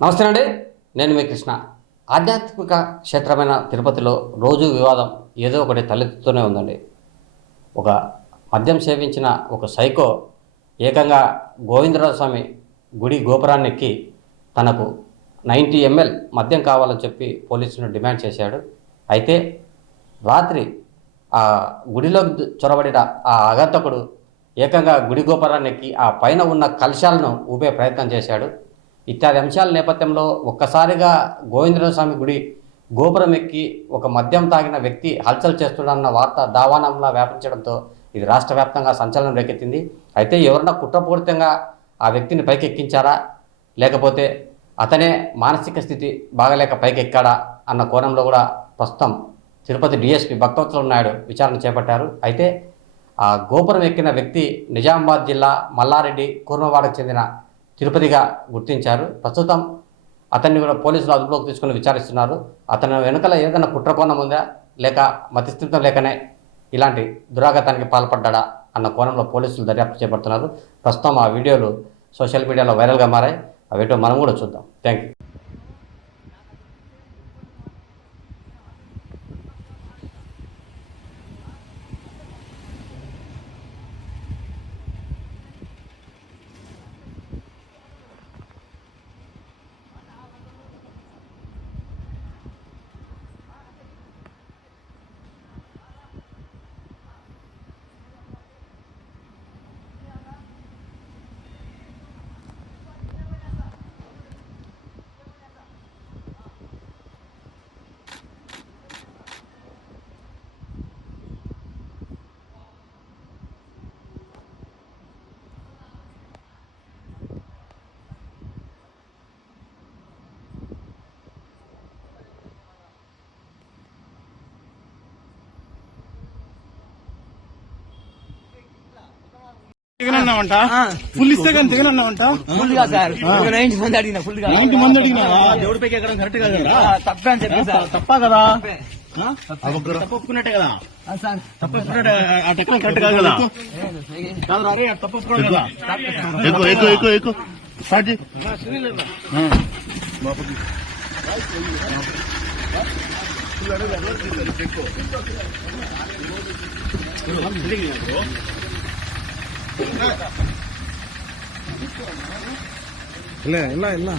నమస్తే అండి, నేను మీ కృష్ణ. ఆధ్యాత్మిక క్షేత్రమైన తిరుపతిలో రోజు వివాదం ఏదో ఒకటి తలెత్తుతూనే ఉందండి. ఒక మద్యం సేవించిన ఒక సైకో ఏకంగా గోవిందరాజస్వామి గుడి గోపురాన్ని ఎక్కి తనకు 90 ml మద్యం కావాలని చెప్పి పోలీసులను డిమాండ్ చేశాడు. అయితే రాత్రి ఆ గుడిలోకి చొరబడిన ఆ ఆగంతకుడు ఏకంగా గుడి గోపురాన్ని ఎక్కి ఆ పైన ఉన్న కలశాలను ఊపే ప్రయత్నం చేశాడు. ఇత్యాది అంశాల నేపథ్యంలో ఒక్కసారిగా గోవిందరాజస్వామి గుడి గోపురం ఎక్కి ఒక మద్యం తాగిన వ్యక్తి హల్చల్ చేస్తున్నాడన్న వార్త దావానంలా వ్యాపించడంతో ఇది రాష్ట్ర వ్యాప్తంగా సంచలనం రేకెత్తింది. అయితే ఎవరన్నా కుట్రపూరితంగా ఆ వ్యక్తిని పైకెక్కించారా, లేకపోతే అతనే మానసిక స్థితి బాగలేక పైకెక్కాడా అన్న కోణంలో కూడా ప్రస్తుతం తిరుపతి DSP భక్తవత్సల నాయుడు విచారణ చేపట్టారు. అయితే ఆ గోపురం ఎక్కిన వ్యక్తి నిజామాబాద్ జిల్లా మల్లారెడ్డి కూర్మవాడకు చెందిన తిరుపతిగా గుర్తించారు. ప్రస్తుతం అతన్ని కూడా పోలీసులు అదుపులోకి తీసుకుని విచారిస్తున్నారు. అతని వెనుకల ఏదైనా కుట్రకోణం ఉందా, లేక మతిస్థితం లేకనే ఇలాంటి దురాఘాతానికి పాల్పడ్డా అన్న కోణంలో పోలీసులు దర్యాప్తు చేపడుతున్నారు. ప్రస్తుతం ఆ వీడియోలు సోషల్ మీడియాలో వైరల్గా మారాయి. అవేటో మనం కూడా చూద్దాం. Thank you. ఫుల్ ఇస్తే కానీ దిగనన్నావంట. ఫుల్ గా సార్ 90 మంది అడిగినా ఫుల్ గా 90 మంది అడిగినావా? దేవుడి పైకి ఎక్కడం కరెక్ట్ కదా, తప్పే అని చెప్పి సార్. తప్ప కదా, తప్పు ఒప్పుకున్నట్టే కదా, తప్పు ఒప్పుకున్నట్టే. ఆ టెక్నిక్ కరెక్ట్ కాదు కదా, కాదు రే, తప్పు ఒప్పుకోవాలి కదా. ఎక్కువ ఎక్కువ స్టార్ట్ ಇಲ್ಲ ಇಲ್ಲ ಇಲ್ಲ